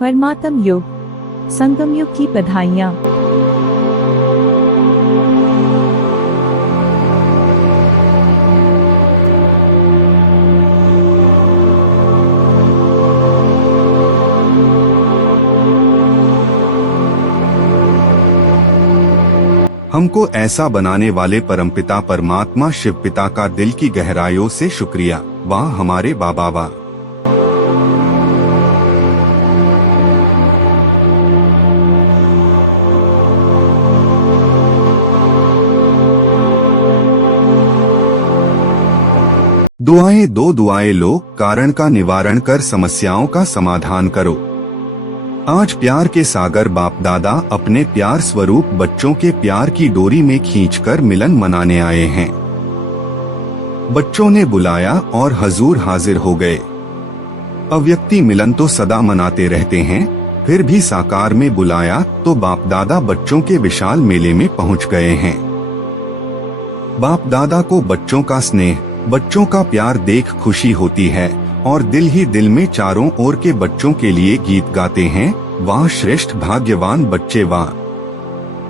परमात्म युग, संगम युग की बधाइयाँ। हमको ऐसा बनाने वाले परमपिता परमात्मा शिव पिता का दिल की गहराइयों से शुक्रिया। वाह हमारे बाबा वाह। दुआएं दो दुआएं लो, कारण का निवारण कर समस्याओं का समाधान करो। आज प्यार के सागर बाप दादा अपने प्यार स्वरूप बच्चों के प्यार की डोरी में खींचकर मिलन मनाने आए हैं। बच्चों ने बुलाया और हजूर हाजिर हो गए। अव्यक्ति मिलन तो सदा मनाते रहते हैं, फिर भी साकार में बुलाया तो बाप दादा बच्चों के विशाल मेले में पहुंच गए हैं। बाप दादा को बच्चों का स्नेह, बच्चों का प्यार देख खुशी होती है और दिल ही दिल में चारों ओर के बच्चों के लिए गीत गाते हैं। वाह श्रेष्ठ भाग्यवान बच्चे वाह,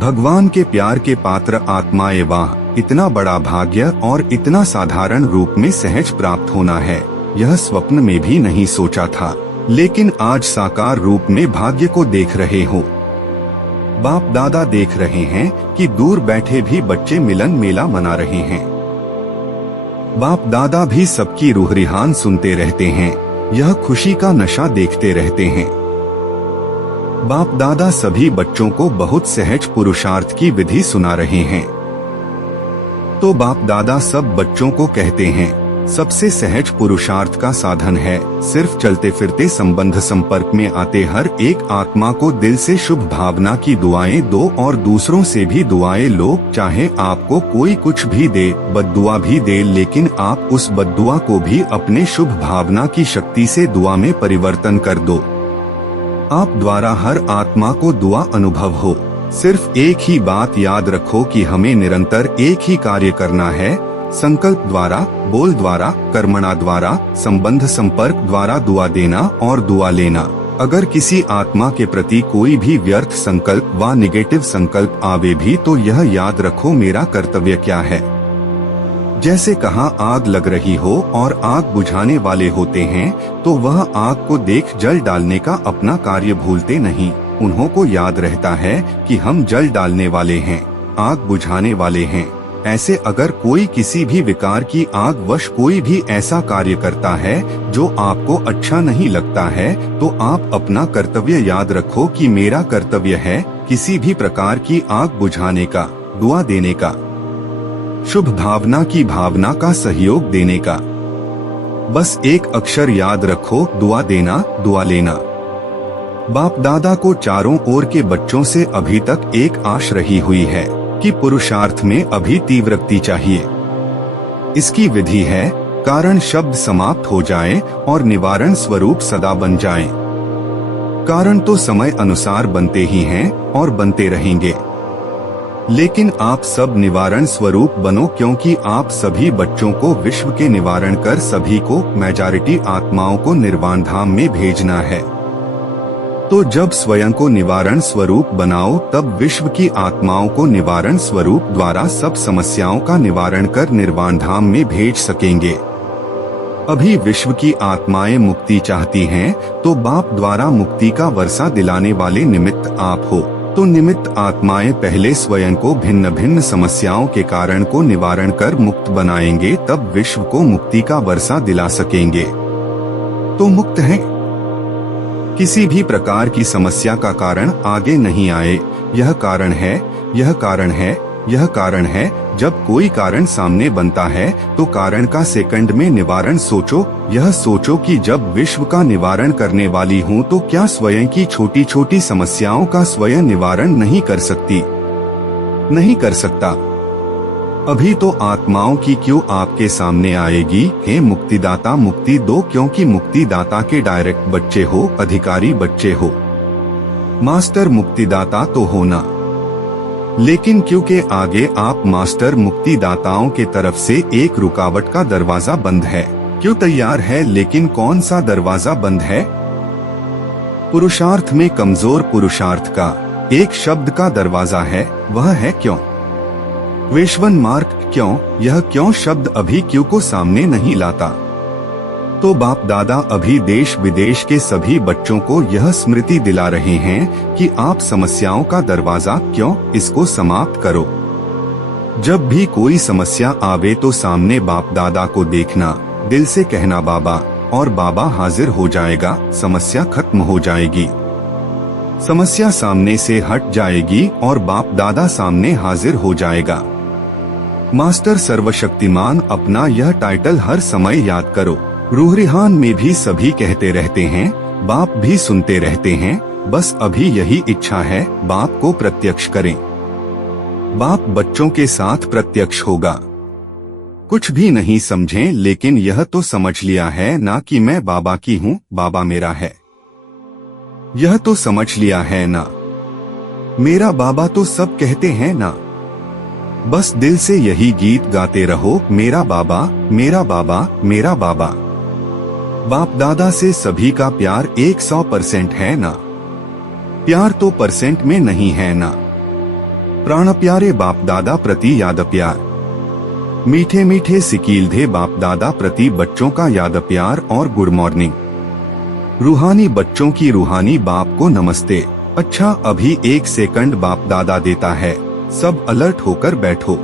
भगवान के प्यार के पात्र आत्माएं वाह। इतना बड़ा भाग्य और इतना साधारण रूप में सहज प्राप्त होना है, यह स्वप्न में भी नहीं सोचा था, लेकिन आज साकार रूप में भाग्य को देख रहे हो। बाप दादा देख रहे हैं कि दूर बैठे भी बच्चे मिलन मेला मना रहे हैं। बाप दादा भी सबकी रूह रिहान सुनते रहते हैं, यह खुशी का नशा देखते रहते हैं। बाप दादा सभी बच्चों को बहुत सहज पुरुषार्थ की विधि सुना रहे हैं। तो बाप दादा सब बच्चों को कहते हैं, सबसे सहज पुरुषार्थ का साधन है सिर्फ चलते फिरते संबंध संपर्क में आते हर एक आत्मा को दिल से शुभ भावना की दुआएं दो और दूसरों से भी दुआएं लो। चाहे आपको कोई कुछ भी दे, बद्दुआ भी दे, लेकिन आप उस बद्दुआ को भी अपने शुभ भावना की शक्ति से दुआ में परिवर्तन कर दो। आप द्वारा हर आत्मा को दुआ अनुभव हो। सिर्फ एक ही बात याद रखो कि हमें निरंतर एक ही कार्य करना है, संकल्प द्वारा, बोल द्वारा, कर्मणा द्वारा, संबंध संपर्क द्वारा दुआ देना और दुआ लेना। अगर किसी आत्मा के प्रति कोई भी व्यर्थ संकल्प व निगेटिव संकल्प आवे भी तो यह याद रखो मेरा कर्तव्य क्या है। जैसे कहा आग लग रही हो और आग बुझाने वाले होते हैं तो वह आग को देख जल डालने का अपना कार्य भूलते नहीं। उन्हों को याद रहता है कि हम जल डालने वाले हैं, आग बुझाने वाले हैं। ऐसे अगर कोई किसी भी विकार की आग वश कोई भी ऐसा कार्य करता है जो आपको अच्छा नहीं लगता है तो आप अपना कर्तव्य याद रखो कि मेरा कर्तव्य है किसी भी प्रकार की आग बुझाने का, दुआ देने का, शुभ भावना की भावना का सहयोग देने का। बस एक अक्षर याद रखो, दुआ देना, दुआ लेना। बाप दादा को चारों ओर के बच्चों से अभी तक एक आश रही हुई है कि पुरुषार्थ में अभी तीव्रता चाहिए। इसकी विधि है कारण शब्द समाप्त हो जाए और निवारण स्वरूप सदा बन जाए। कारण तो समय अनुसार बनते ही हैं और बनते रहेंगे, लेकिन आप सब निवारण स्वरूप बनो, क्योंकि आप सभी बच्चों को विश्व के निवारण कर सभी को, मेजॉरिटी आत्माओं को निर्वाण धाम में भेजना है। तो जब स्वयं को निवारण स्वरूप बनाओ तब विश्व की आत्माओं को निवारण स्वरूप द्वारा सब समस्याओं का निवारण कर निर्वाण धाम में भेज सकेंगे। अभी विश्व की आत्माएं मुक्ति चाहती हैं तो बाप द्वारा मुक्ति का वर्षा दिलाने वाले निमित्त आप हो। तो निमित्त आत्माएं पहले स्वयं को भिन्न भिन्न समस्याओं के कारण को निवारण कर मुक्त बनाएंगे, तब विश्व को मुक्ति का वर्षा दिला सकेंगे। तो मुक्त है, किसी भी प्रकार की समस्या का कारण आगे नहीं आए। यह कारण है, यह कारण है, यह कारण है। जब कोई कारण सामने बनता है तो कारण का सेकंड में निवारण सोचो। यह सोचो कि जब विश्व का निवारण करने वाली हूँ तो क्या स्वयं की छोटी छोटी समस्याओं का स्वयं निवारण नहीं कर सकती, नहीं कर सकता। अभी तो आत्माओं की क्यों आपके सामने आएगी, हे मुक्तिदाता मुक्ति दो, क्योंकि मुक्तिदाता के डायरेक्ट बच्चे हो, अधिकारी बच्चे हो। मास्टर मुक्तिदाता तो होना, लेकिन क्योंकि आगे आप मास्टर मुक्तिदाताओं के तरफ से एक रुकावट का दरवाजा बंद है। क्यों तैयार है, लेकिन कौन सा दरवाजा बंद है? पुरुषार्थ में कमजोर पुरुषार्थ का एक शब्द का दरवाजा है, वह है क्यों। वेश्वन मार्ग क्यों, यह क्यों शब्द अभी क्यों को सामने नहीं लाता। तो बाप दादा अभी देश विदेश के सभी बच्चों को यह स्मृति दिला रहे हैं कि आप समस्याओं का दरवाजा क्यों, इसको समाप्त करो। जब भी कोई समस्या आवे तो सामने बाप दादा को देखना, दिल से कहना बाबा, और बाबा हाजिर हो जाएगा, समस्या खत्म हो जाएगी। समस्या सामने से हट जाएगी और बाप दादा सामने हाजिर हो जाएगा। मास्टर सर्वशक्तिमान अपना यह टाइटल हर समय याद करो। रूहरिहान में भी सभी कहते रहते हैं, बाप भी सुनते रहते हैं, बस अभी यही इच्छा है बाप को प्रत्यक्ष करें। बाप बच्चों के साथ प्रत्यक्ष होगा। कुछ भी नहीं समझें, लेकिन यह तो समझ लिया है ना कि मैं बाबा की हूँ, बाबा मेरा है। यह तो समझ लिया है ना, मेरा बाबा तो सब कहते हैं ना। बस दिल से यही गीत गाते रहो, मेरा बाबा मेरा बाबा मेरा बाबा। बाप दादा से सभी का प्यार 100% है ना। प्यार तो परसेंट में नहीं है ना। प्राण प्यारे बाप दादा प्रति याद प्यार। मीठे मीठे सिकील दे बाप दादा प्रति बच्चों का याद प्यार और गुड मॉर्निंग। रूहानी बच्चों की रूहानी बाप को नमस्ते। अच्छा अभी 1 सेकंड बाप दादा देता है, सब अलर्ट होकर बैठो।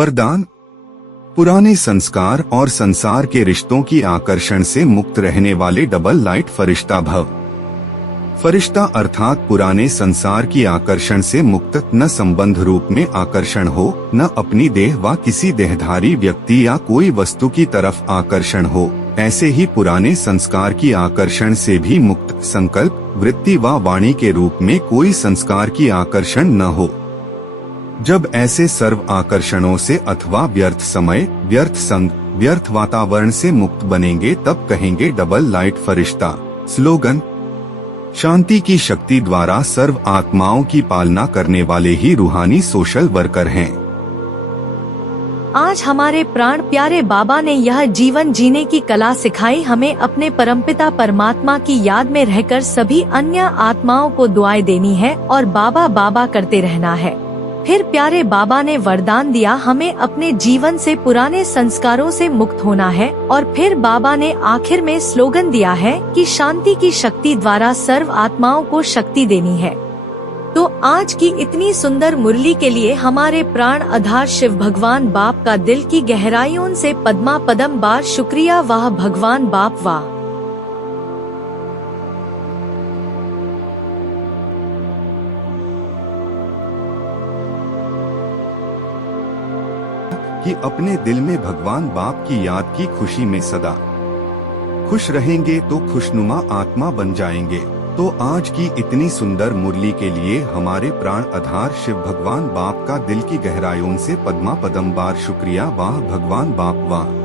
वरदान। पुराने संस्कार और संसार के रिश्तों की आकर्षण से मुक्त रहने वाले डबल लाइट फरिश्ता भव। फरिश्ता अर्थात पुराने संसार की आकर्षण से मुक्त, न संबंध रूप में आकर्षण हो, न अपनी देह व किसी देहधारी व्यक्ति या कोई वस्तु की तरफ आकर्षण हो, ऐसे ही पुराने संस्कार की आकर्षण से भी मुक्त, संकल्प, वृत्ति व वाणी के रूप में कोई संस्कार की आकर्षण न हो। जब ऐसे सर्व आकर्षणों से अथवा व्यर्थ समय, व्यर्थ संग, व्यर्थ वातावरण से मुक्त बनेंगे तब कहेंगे डबल लाइट फरिश्ता। स्लोगन। शांति की शक्ति द्वारा सर्व आत्माओं की पालना करने वाले ही रूहानी सोशल वर्कर हैं। आज हमारे प्राण प्यारे बाबा ने यह जीवन जीने की कला सिखाई हमें अपने परमपिता परमात्मा की याद में रहकर सभी अन्य आत्माओं को दुआएं देनी है और बाबा बाबा करते रहना है। फिर प्यारे बाबा ने वरदान दिया हमें अपने जीवन से पुराने संस्कारों से मुक्त होना है और फिर बाबा ने आखिर में स्लोगन दिया है कि शांति की शक्ति द्वारा सर्व आत्माओं को शक्ति देनी है। तो आज की इतनी सुंदर मुरली के लिए हमारे प्राण आधार शिव भगवान बाप का दिल की गहराइयों से पद्मा पदम बार शुक्रिया। वाह भगवान बाप वाह। कि अपने दिल में भगवान बाप की याद की खुशी में सदा खुश रहेंगे तो खुशनुमा आत्मा बन जाएंगे। तो आज की इतनी सुंदर मुरली के लिए हमारे प्राण आधार शिव भगवान बाप का दिल की गहराइयों से पद्मा पदम बार शुक्रिया। वाह भगवान बाप वाह।